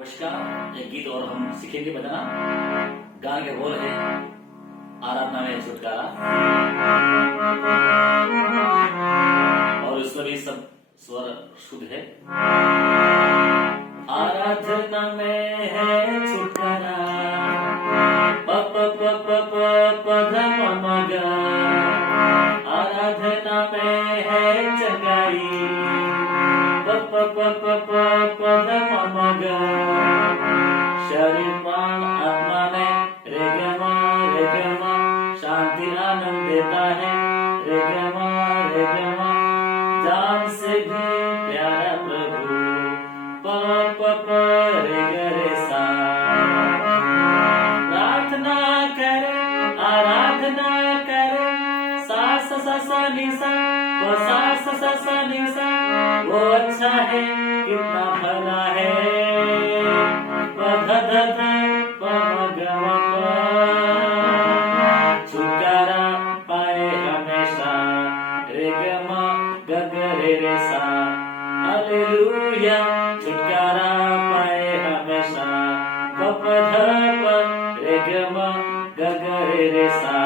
नमस्कार। एक गीत और हम सीखेंगे बजाना। गाने के बोल है आराधना में छुटकारा, और उसमें भी सब स्वर शुद्ध है। आराधना में है छुटकारा, प प प प प प ध प म ग। आराधना में है चंगाई, प प प प प प ध प म ग। शरीर प्राण आत्मा में रे ग म शांति आनंद देता है। रे ग म जान से भी प्यारा प्रभु, प प प रे ग रे सा। प्रार्थना करे आराधना करे, सा स स स नि सा, वो सा स स स नि सा। वो अच्छा है कितना भला है, प ध ध ध प म ग म प। छुटकारा पाए हमेशा, रे ग म ग ग रे रे सा। हालेलुया छुटकारा पाए हमेशा, प प ध प रे ग म ग ग रे रे सा।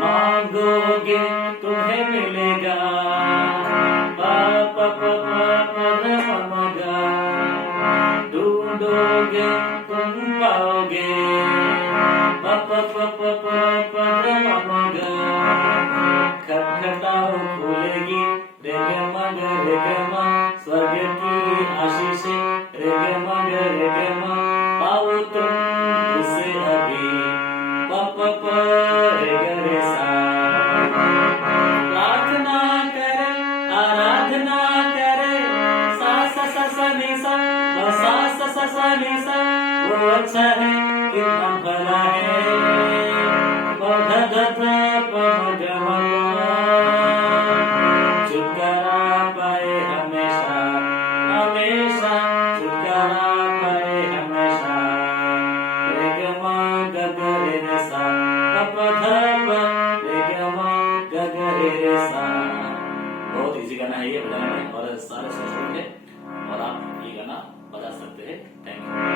मांगोगे तुम्हें मिलेगा, प प प प ध प म ग। ढूंढोगे तुम पाओगे, प प प प प ध प म ग। खटखटाओ खुलेगी, रे ग म ग रे ग म। स्वर्ग की आशीष रे ग म ग रे ग म। पाओ तुम उसे अभी, प प प रे ग रे सा। प्रार्थना करे आराधना करे, सा स स स नि सा, व सा स स स नि सा। वो अच्छा है कितना भला है, प ध ध ध प म ग म प। छुटकारा पाए हमेशा हमेशा, छुटकारा पाए हमेशा। रे ग म ग ग रे रे सा, प प ध प रे ग म ग ग रे रे सा। बहुत इजी गाना है ये बजाने में, और सारे स्वर शुद्ध है, और आप ये गाना बजा सकते हैं। Thank you.